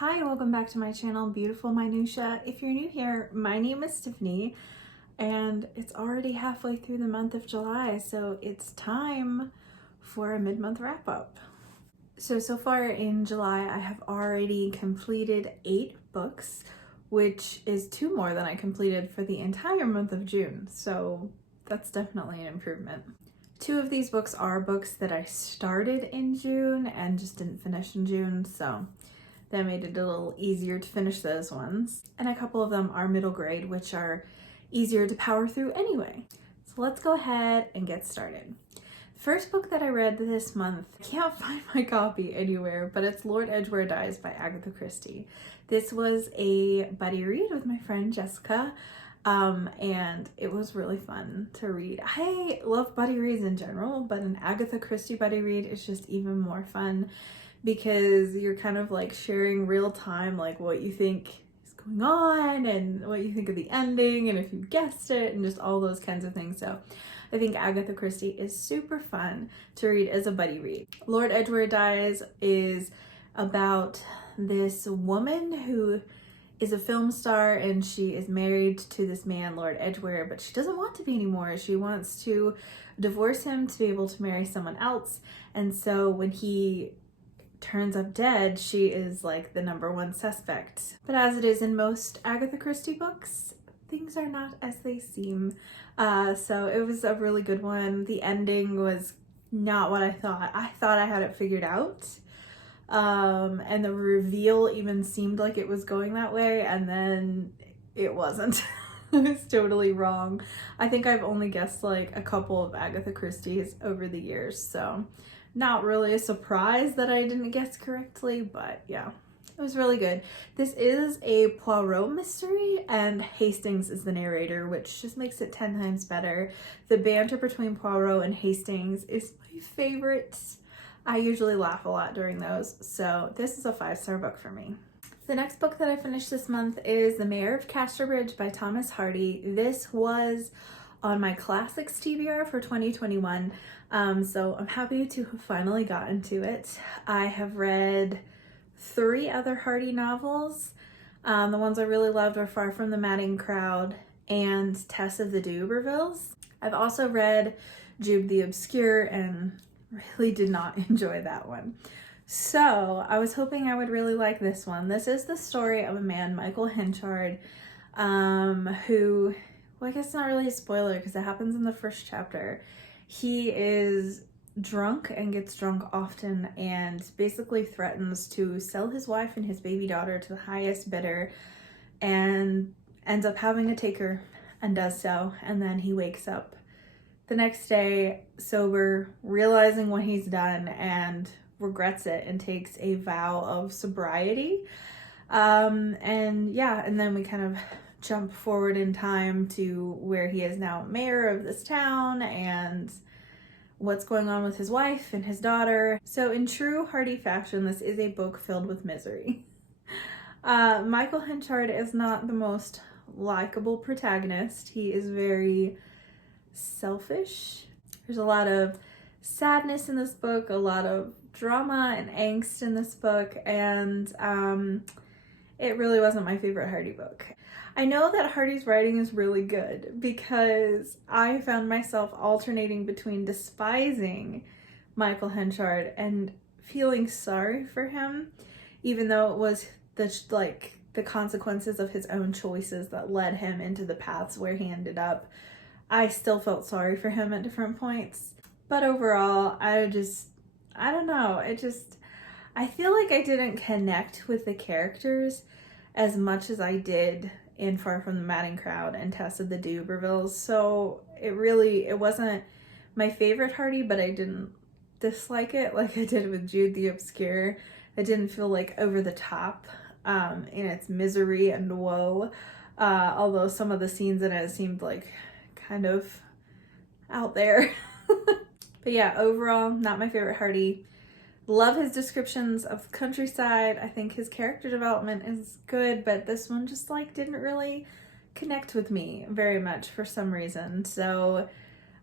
Hi, welcome back to my channel, Beautiful Minutia. If you're new here, my name is Tiffany, and it's already halfway through the month of July, so it's time for a mid-month wrap-up. So far in July, I have already completed 8 books, which is 2 more than I completed for the entire month of June, so that's definitely an improvement. 2 of these books are books that I started in June and just didn't finish in June, so that made it a little easier to finish those ones. And a couple of them are middle grade, which are easier to power through anyway. So let's go ahead and get started. The first book that I read this month, I can't find my copy anywhere, but it's Lord Edgware Dies by Agatha Christie. This was a buddy read with my friend Jessica, and it was really fun to read. I love buddy reads in general, but an Agatha Christie buddy read is just even more fun, because you're kind of like sharing real time like what you think is going on and what you think of the ending and if you guessed it and just all those kinds of things. So I think Agatha Christie is super fun to read as a buddy read. Lord Edgware Dies is about this woman who is a film star, and she is married to this man, Lord Edgware, but she doesn't want to be anymore. She wants to divorce him to be able to marry someone else. And so when he turns up dead, she is like the #1 suspect. But as it is in most Agatha Christie books, things are not as they seem. So it was a really good one. The ending was not what I thought. I thought I had it figured out. And the reveal even seemed like it was going that way, and then it wasn't. It was totally wrong. I think I've only guessed like a couple of Agatha Christie's over the years, so not really a surprise that I didn't guess correctly, but yeah, it was really good. This is a Poirot mystery, and Hastings is the narrator, which just makes it 10 times better. The banter between Poirot and Hastings is my favorite. I usually laugh a lot during those, so this is a 5-star book for me. The next book that I finished this month is The Mayor of Castro by Thomas Hardy. This was on my classics TBR for 2021, so I'm happy to have finally gotten to it. I have read 3 other Hardy novels. The ones I really loved were Far from the Madding Crowd and Tess of the D'Urbervilles. I've also read Jube the Obscure and really did not enjoy that one. So I was hoping I would really like this one. This is the story of a man, Michael Henchard, who, well, I guess it's not really a spoiler because it happens in the first chapter. He is drunk and gets drunk often and basically threatens to sell his wife and his baby daughter to the highest bidder, and ends up having to take her and does so. And then he wakes up the next day sober, realizing what he's done, and regrets it and takes a vow of sobriety. And then we kind of jump forward in time to where he is now mayor of this town and what's going on with his wife and his daughter. So in true Hardy fashion, this is a book filled with misery. Michael Henchard is not the most likable protagonist. He is very selfish. There's a lot of sadness in this book, a lot of drama and angst in this book, and it really wasn't my favorite Hardy book. I know that Hardy's writing is really good because I found myself alternating between despising Michael Henchard and feeling sorry for him, even though it was the consequences of his own choices that led him into the paths where he ended up. I still felt sorry for him at different points, but overall, I don't know, I feel like I didn't connect with the characters as much as I did in Far from the Madding Crowd and Tess of the D'Urbervilles, so it wasn't my favorite Hardy, but I didn't dislike it like I did with Jube the Obscure. It didn't feel like over the top in its misery and woe, although some of the scenes in it seemed like kind of out there. But yeah, overall, not my favorite Hardy. Love his descriptions of countryside. I think his character development is good, but this one just didn't really connect with me very much for some reason. So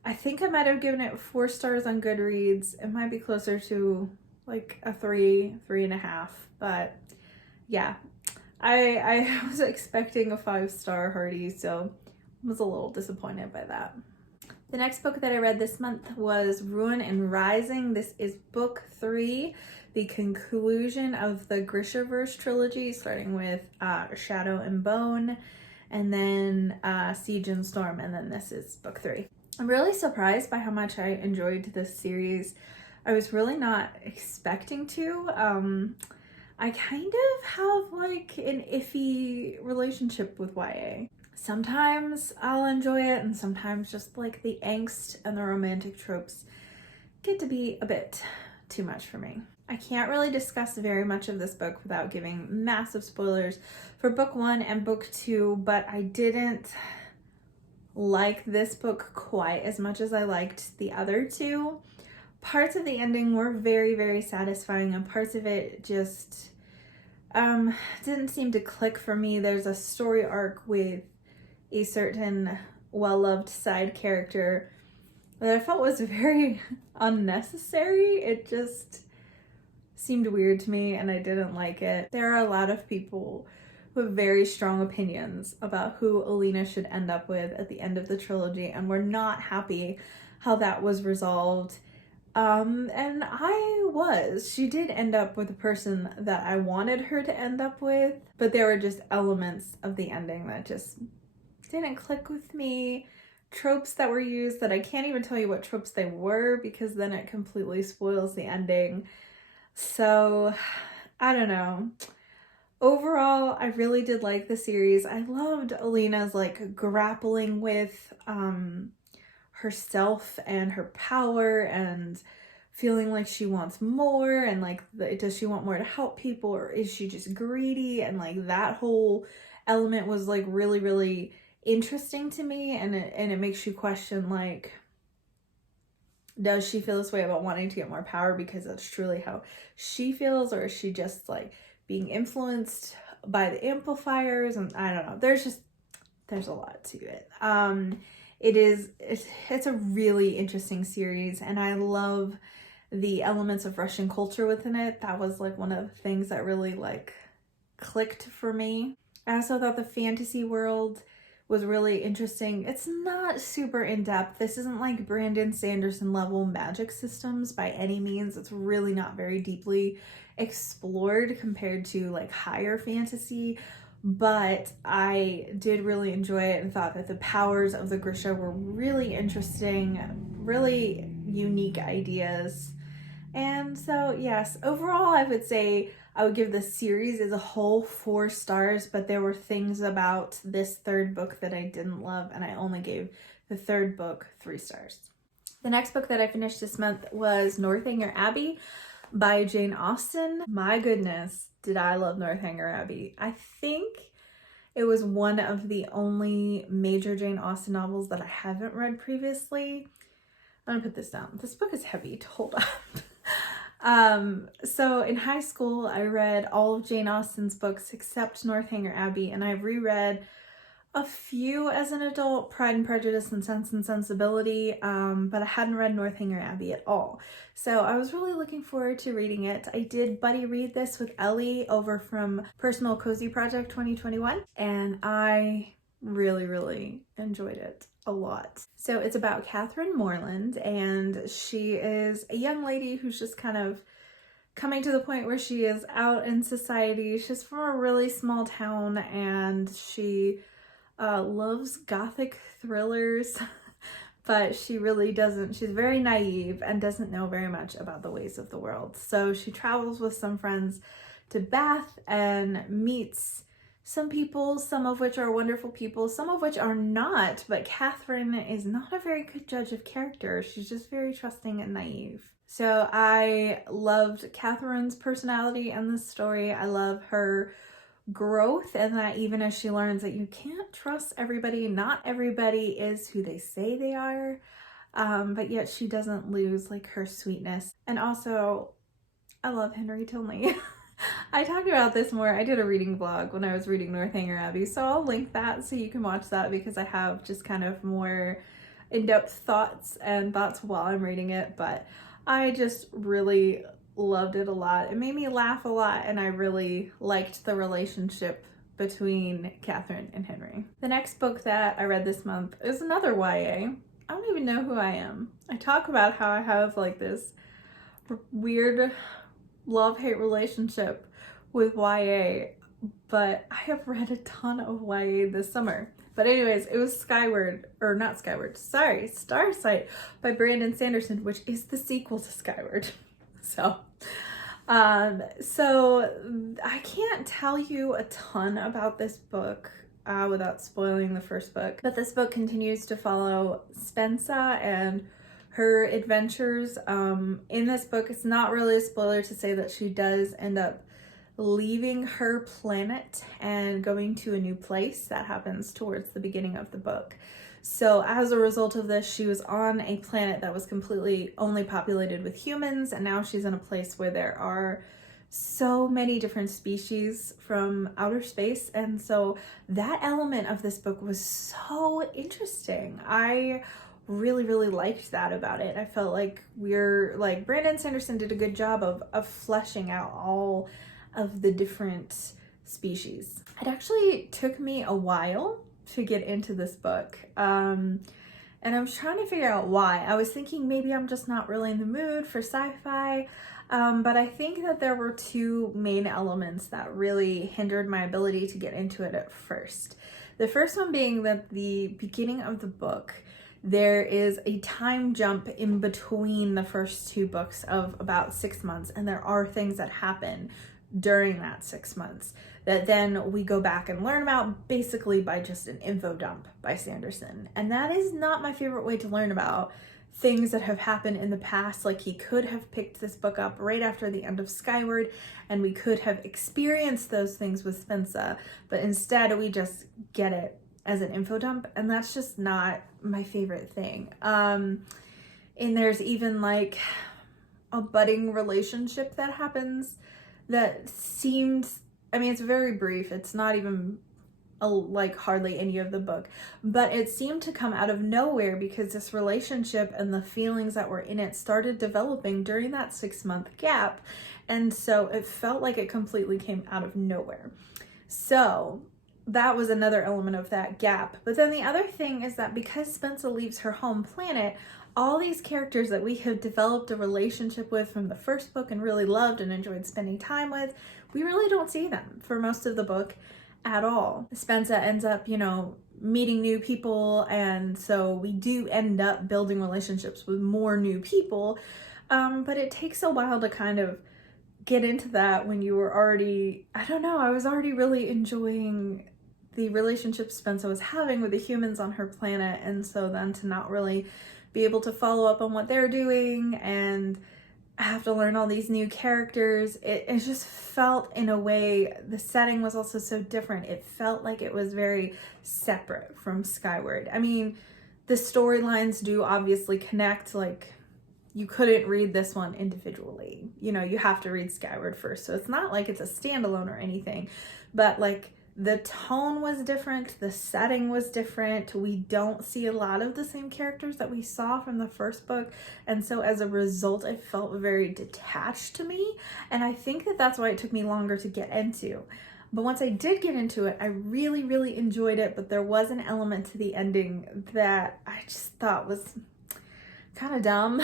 I think I might have given it 4 stars on Goodreads. It might be closer to like a 3.5, but yeah, I was expecting a 5-star hearty, so I was a little disappointed by that. The next book that I read this month was Ruin and Rising. This is book 3, the conclusion of the Grishaverse trilogy, starting with Shadow and Bone, and then Siege and Storm, and then this is book 3. I'm really surprised by how much I enjoyed this series. I was really not expecting to. I kind of have like an iffy relationship with YA. Sometimes I'll enjoy it, and sometimes just like the angst and the romantic tropes get to be a bit too much for me. I can't really discuss very much of this book without giving massive spoilers for book 1 and book 2, but I didn't like this book quite as much as I liked the other 2. Parts of the ending were very, very satisfying, and parts of it just didn't seem to click for me. There's a story arc with a certain well-loved side character that I felt was very unnecessary. It just seemed weird to me, and I didn't like it. There are a lot of people who have very strong opinions about who Alina should end up with at the end of the trilogy, and were not happy how that was resolved. And she did end up with the person that I wanted her to end up with, but there were just elements of the ending that just didn't click with me. Tropes that were used that I can't even tell you what tropes they were, because then it completely spoils the ending. So, I don't know. Overall, I really did like the series. I loved Alina's like grappling with herself and her power, and feeling like she wants more, and like does she want more to help people, or is she just greedy? And like that whole element was like really, really interesting to me, and it makes you question, like, does she feel this way about wanting to get more power because that's truly how she feels, or is she just like being influenced by the amplifiers? And I don't know, there's a lot to it. It's a really interesting series, and I love the elements of Russian culture within it. That was like one of the things that really like clicked for me. I also thought the fantasy world was really interesting. It's not super in-depth. This isn't like Brandon Sanderson level magic systems by any means. It's really not very deeply explored compared to like higher fantasy, but I did really enjoy it and thought that the powers of the Grisha were really interesting, really unique ideas. And so yes, overall I would say I would give the series as a whole 4 stars, but there were things about this 3rd book that I didn't love, and I only gave the 3rd book 3 stars. The next book that I finished this month was Northanger Abbey by Jane Austen. My goodness, did I love Northanger Abbey. I think it was one of the only major Jane Austen novels that I haven't read previously. I'm gonna put this down. This book is heavy to hold up. So in high school, I read all of Jane Austen's books except Northanger Abbey, and I reread a few as an adult, Pride and Prejudice and Sense and Sensibility, but I hadn't read Northanger Abbey at all. So I was really looking forward to reading it. I did buddy read this with Ellie over from Personal Cozy Project 2021, and I really, really enjoyed it a lot. So it's about Catherine Morland, and she is a young lady who's just kind of coming to the point where she is out in society. She's from a really small town, and she loves gothic thrillers, but she really doesn't. She's very naive and doesn't know very much about the ways of the world. So she travels with some friends to Bath and meets some people, some of which are wonderful people, some of which are not, but Catherine is not a very good judge of character. She's just very trusting and naive. So I loved Catherine's personality in this story. I love her growth, and that even as she learns that you can't trust everybody, not everybody is who they say they are, but yet she doesn't lose like her sweetness. And also, I love Henry Tilney. I talked about this more. I did a reading vlog when I was reading Northanger Abbey, so I'll link that so you can watch that, because I have just kind of more in-depth thoughts while I'm reading it. But I just really loved it a lot. It made me laugh a lot, and I really liked the relationship between Catherine and Henry. The next book that I read this month is another YA. I don't even know who I am. I talk about how I have like this weird love-hate relationship with YA, but I have read a ton of YA this summer. But anyways, it was Skyward, or not Skyward, sorry, Starsight by Brandon Sanderson, which is the sequel to Skyward. So I can't tell you a ton about this book without spoiling the first book, but this book continues to follow Spensa and her adventures. In this book, it's not really a spoiler to say that she does end up leaving her planet and going to a new place. That happens towards the beginning of the book. So as a result of this, she was on a planet that was completely only populated with humans, and now she's in a place where there are so many different species from outer space. And so that element of this book was so interesting. I really liked that about it. I felt like Brandon Sanderson did a good job of fleshing out all of the different species. It actually took me a while to get into this book. And I was trying to figure out why. I was thinking maybe I'm just not really in the mood for sci-fi. But I think that there were two main elements that really hindered my ability to get into it at first. The first one being that the beginning of the book, there is a time jump in between the first two books of about 6 months, and there are things that happen during that 6 months that then we go back and learn about basically by just an info dump by Sanderson. And that is not my favorite way to learn about things that have happened in the past. Like, he could have picked this book up right after the end of Skyward, and we could have experienced those things with Spensa, but instead we just get it as an info dump, and that's just not my favorite thing. And there's even like a budding relationship that happens that seems, I mean, it's very brief. It's not even like hardly any of the book, but it seemed to come out of nowhere because this relationship and the feelings that were in it started developing during that 6-month gap. And so it felt like it completely came out of nowhere. So that was another element of that gap. But then the other thing is that because Spensa leaves her home planet, all these characters that we have developed a relationship with from the first book and really loved and enjoyed spending time with, we really don't see them for most of the book at all. Spensa ends up, meeting new people, and so we do end up building relationships with more new people, but it takes a while to kind of get into that when you were already, I was already really enjoying the relationship Spensa was having with the humans on her planet, and so then to not really be able to follow up on what they're doing and have to learn all these new characters, it just felt, in a way, the setting was also so different. It felt like it was very separate from Skyward. I mean, the storylines do obviously connect. Like, you couldn't read this one individually. You have to read Skyward first. So it's not like it's a standalone or anything, but like, the tone was different, the setting was different. We don't see a lot of the same characters that we saw from the first book, and so as a result, it felt very detached to me, and I think that that's why it took me longer to get into. But once I did get into it, I really enjoyed it, but there was an element to the ending that I just thought was kind of dumb.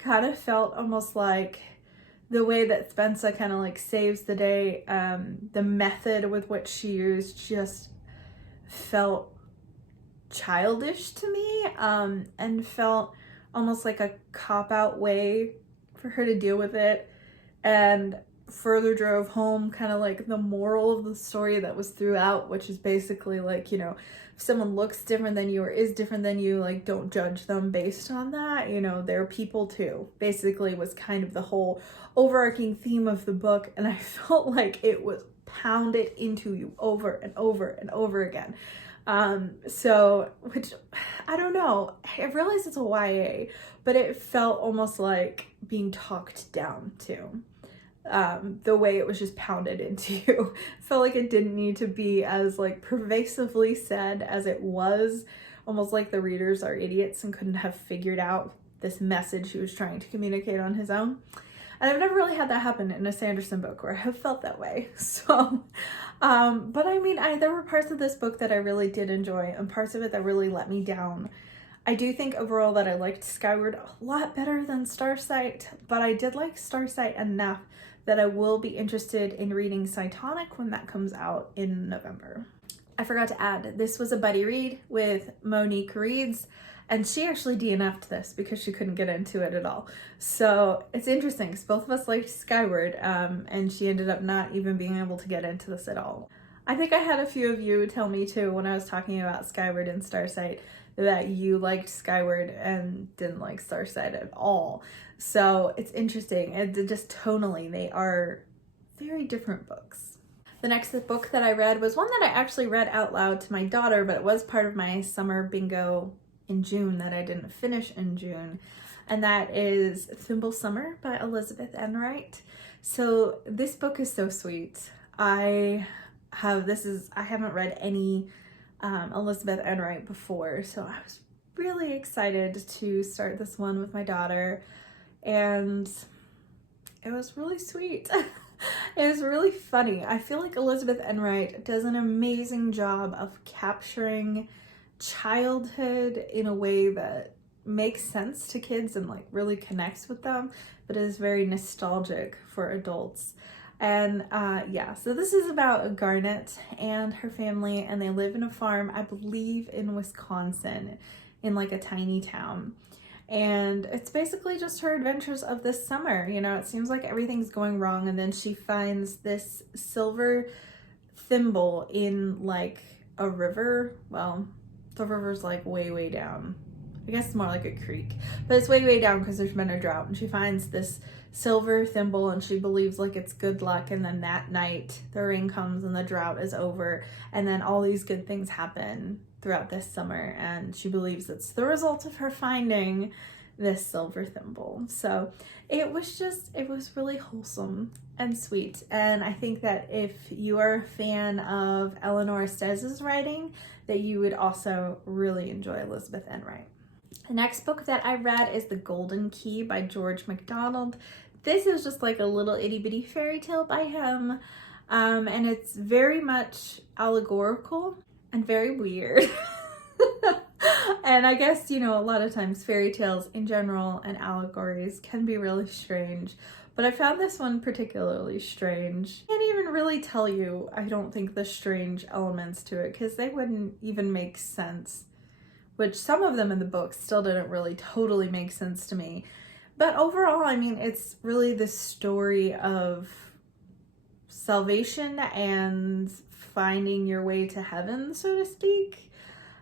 Kind of felt almost like the way that Spensa kind of like saves the day, the method with which she used just felt childish to me, and felt almost like a cop-out way for her to deal with it, and further drove home kind of like the moral of the story that was throughout, which is basically like, if someone looks different than you or is different than you, like, don't judge them based on that. They're people too, basically, was kind of the whole overarching theme of the book, and I felt like it was pounded into you over and over and over again. Which, I don't know, I realize it's a YA, but it felt almost like being talked down to. The way it was just pounded into you. Felt like it didn't need to be as like pervasively said as it was, almost like the readers are idiots and couldn't have figured out this message he was trying to communicate on his own. And I've never really had that happen in a Sanderson book where I have felt that way. So, but I mean, there were parts of this book that I really did enjoy and parts of it that really let me down. I do think overall that I liked Skyward a lot better than Starsight, but I did like Starsight enough that I will be interested in reading Cytonic when that comes out in November. I forgot to add, this was a buddy read with Monique Reeds, and she actually DNF'd this because she couldn't get into it at all. So it's interesting because both of us liked Skyward, and she ended up not even being able to get into this at all. I think I had a few of you tell me too when I was talking about Skyward and Starsight that you liked Skyward and didn't like Starsight at all. So it's interesting, and just tonally they are very different books. The next book that I read was one that I actually read out loud to my daughter, but it was part of my summer bingo in June that I didn't finish in June, and that is Thimble Summer by Elizabeth Enright. So this book is so sweet. I haven't read any Elizabeth Enright before, so I was really excited to start this one with my daughter, and it was really sweet. It was really funny. I feel like Elizabeth Enright does an amazing job of capturing childhood in a way that makes sense to kids and like really connects with them, but is very nostalgic for adults. And yeah, so this is about Garnet and her family, and they live in a farm, I believe in Wisconsin, in like a tiny town. And it's basically just her adventures of this summer. You know, it seems like everything's going wrong, and then she finds this silver thimble in like a river. Well, the river's like way down. I guess it's more like a creek, but it's way down because there's been a drought, and she finds this silver thimble and she believes like it's good luck, and then that night the rain comes and the drought is over, and then all these good things happen throughout this summer, and she believes it's the result of her finding this silver thimble. So it was really wholesome and sweet, and I think that if you are a fan of Eleanor Estez's writing, that you would also really enjoy Elizabeth Enright. The next book that I read is The Golden Key by George MacDonald. This is just like a little itty bitty fairy tale by him, and it's very much allegorical and very weird. And I guess, you know, a lot of times fairy tales in general and allegories can be really strange, but I found this one particularly strange. I can't even really tell you, I don't think, the strange elements to it, because they wouldn't even make sense, which some of them in the book still didn't really totally make sense to me. But overall, I mean, it's really the story of salvation and finding your way to heaven, so to speak,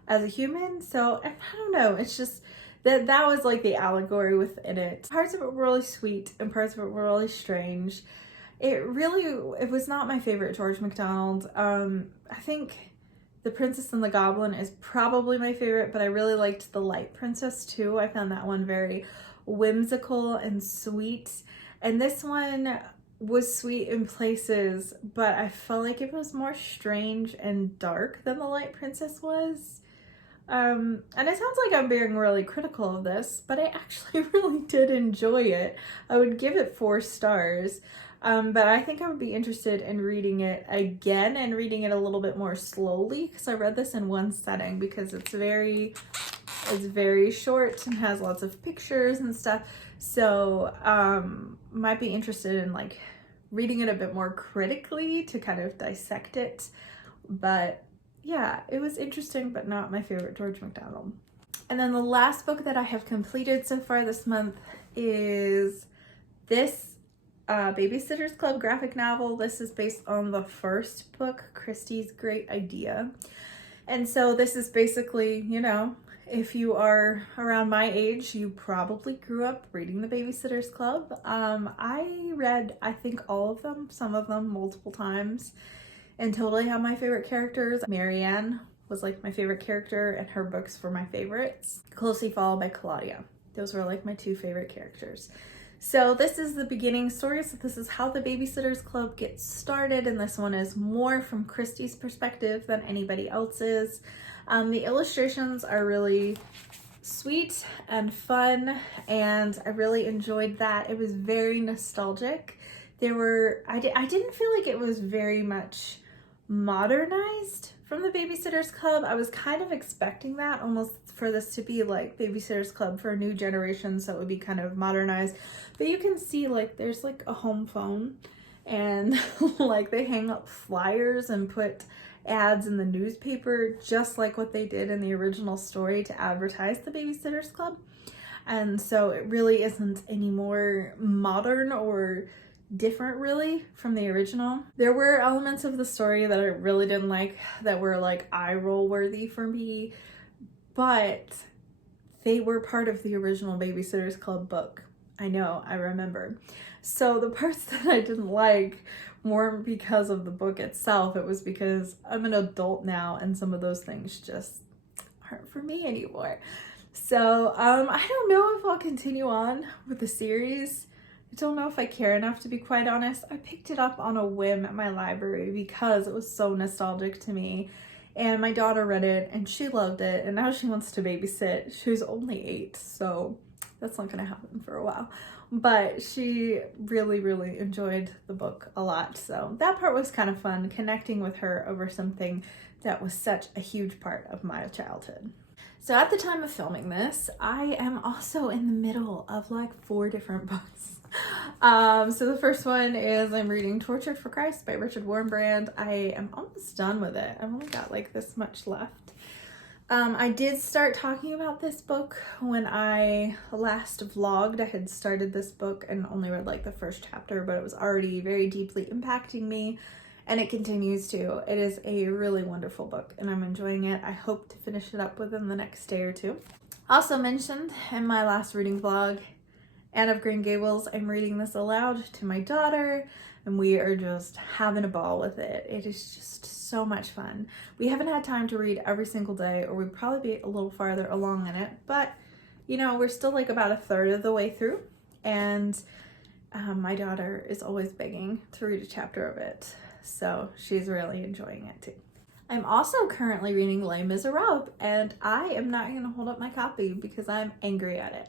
as a human. So I don't know, it's just that was like the allegory within it. Parts of it were really sweet and parts of it were really strange. It was not my favorite George MacDonald. I think The Princess and the Goblin is probably my favorite, but I really liked The Light Princess too. I found that one very whimsical and sweet, and this one was sweet in places, but I felt like it was more strange and dark than The Light Princess was. And it sounds like I'm being really critical of this, but I actually really did enjoy it. I would give it 4 stars. But I think I would be interested in reading it again and reading it a little bit more slowly, because I read this in one setting because it's very short and has lots of pictures and stuff. So might be interested in like reading it a bit more critically to kind of dissect it. But yeah, it was interesting, but not my favorite George MacDonald. And then the last book that I have completed so far this month is this Babysitters Club graphic novel. This is based on the first book, Christie's Great Idea. And so this is basically, you know, if you are around my age, you probably grew up reading the Babysitters Club. I read, I think, all of them, some of them multiple times, and totally have my favorite characters. Marianne was like my favorite character, and her books were my favorites, closely followed by Claudia. Those were like my 2 favorite characters. So this is the beginning story, so this is how the Babysitters Club gets started, and this one is more from Christie's perspective than anybody else's. The illustrations are really sweet and fun, and I really enjoyed that. It was very nostalgic. I didn't feel like it was very much modernized from the Babysitters Club. I was kind of expecting that, almost for this to be like Babysitters Club for a new generation, so it would be kind of modernized. But you can see like there's like a home phone, and like they hang up flyers and put ads in the newspaper just like what they did in the original story to advertise the Babysitters Club. And so it really isn't any more modern or different really from the original. There were elements of the story that I really didn't like that were like eye roll worthy for me, but they were part of the original Babysitters Club book. I know, I remember. So the parts that I didn't like weren't because of the book itself, it was because I'm an adult now and some of those things just aren't for me anymore. So I don't know if I'll continue on with the series. I don't know if I care enough, to be quite honest. I picked it up on a whim at my library because it was so nostalgic to me. And my daughter read it and she loved it, and now she wants to babysit. She was only 8, so that's not gonna happen for a while. But she really, really enjoyed the book a lot. So that part was kind of fun, connecting with her over something that was such a huge part of my childhood. So at the time of filming this, I am also in the middle of like 4 different books. So the first one is I'm reading Tortured for Christ by Richard Wurmbrand. I am almost done with it. I've only got like this much left. I did start talking about this book when I last vlogged. I had started this book and only read like the first chapter, but it was already very deeply impacting me, and it continues to. It is a really wonderful book and I'm enjoying it. I hope to finish it up within the next day or 2. Also mentioned in my last reading vlog, Anne of Green Gables. I'm reading this aloud to my daughter and we are just having a ball with it. It is just so much fun. We haven't had time to read every single day, or we'd probably be a little farther along in it, but you know, we're still like about a third of the way through, and my daughter is always begging to read a chapter of it, so she's really enjoying it too. I'm also currently reading Les Miserables, and I am not going to hold up my copy because I'm angry at it.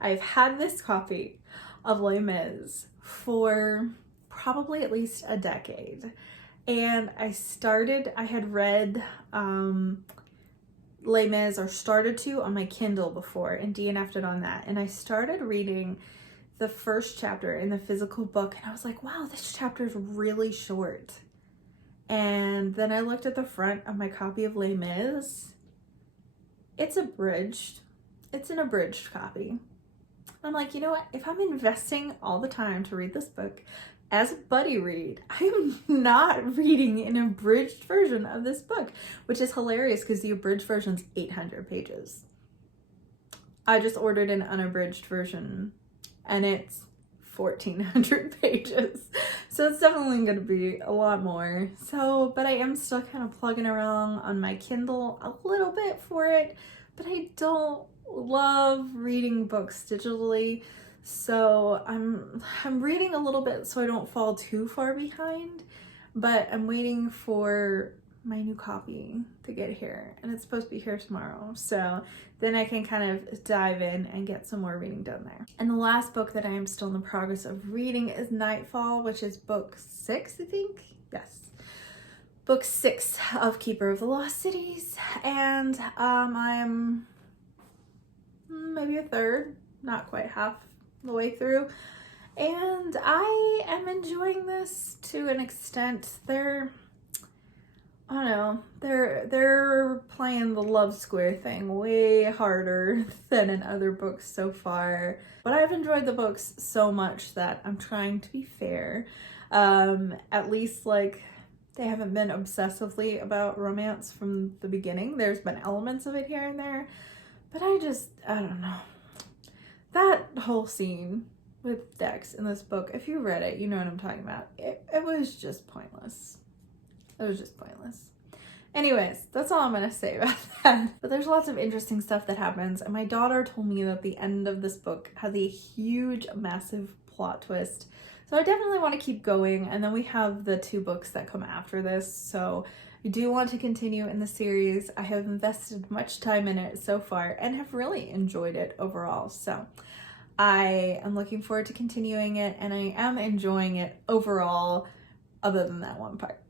I've had this copy of Les Mis for probably at least a decade, and I had read Les Mis, or started to, on my Kindle before and DNF'd it on that, and I started reading the first chapter in the physical book and I was like, wow, this chapter is really short. And then I looked at the front of my copy of Les Mis. It's abridged. It's an abridged copy. I'm like, you know what? If I'm investing all the time to read this book as a buddy read, I am not reading an abridged version of this book, which is hilarious because the abridged version is 800 pages. I just ordered an unabridged version and it's 1,400 pages. So it's definitely going to be a lot more. So, but I am still kind of plugging around on my Kindle a little bit for it, but I don't love reading books digitally. So I'm reading a little bit so I don't fall too far behind, but I'm waiting for my new copy to get here, and it's supposed to be here tomorrow. So then I can kind of dive in and get some more reading done there. And the last book that I am still in the progress of reading is Nightfall, which is book 6, I think. Yes. Book 6 of Keeper of the Lost Cities. And I'm maybe a third, not quite half the way through. And I am enjoying this to an extent. I don't know, they're playing the love square thing way harder than in other books so far. But I've enjoyed the books so much that I'm trying to be fair. At least like they haven't been obsessively about romance from the beginning. There's been elements of it here and there, but I don't know. That whole scene with Dex in this book, if you read it, you know what I'm talking about. It was just pointless. It was just pointless. Anyways, that's all I'm going to say about that. But there's lots of interesting stuff that happens. And my daughter told me that the end of this book has a huge, massive plot twist. So I definitely want to keep going. And then we have the 2 books that come after this. So I do want to continue in the series. I have invested much time in it so far and have really enjoyed it overall. So I am looking forward to continuing it, and I am enjoying it overall, other than that one part.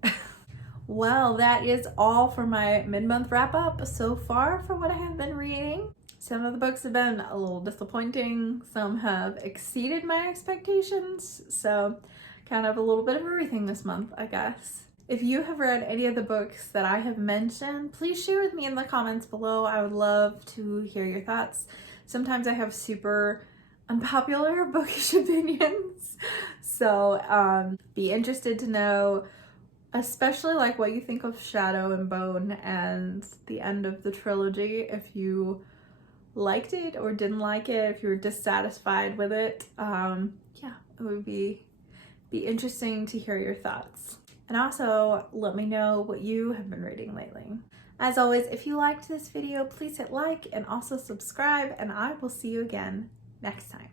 Well, that is all for my mid-month wrap-up so far for what I have been reading. Some of the books have been a little disappointing. Some have exceeded my expectations. So kind of a little bit of everything this month, I guess. If you have read any of the books that I have mentioned, please share with me in the comments below. I would love to hear your thoughts. Sometimes I have super unpopular bookish opinions. So be interested to know, especially like what you think of Shadow and Bone and the end of the trilogy. If you liked it or didn't like it, if you were dissatisfied with it, yeah, it would be interesting to hear your thoughts. And also let me know what you have been reading lately. As always, if you liked this video, please hit like and also subscribe, and I will see you again next time.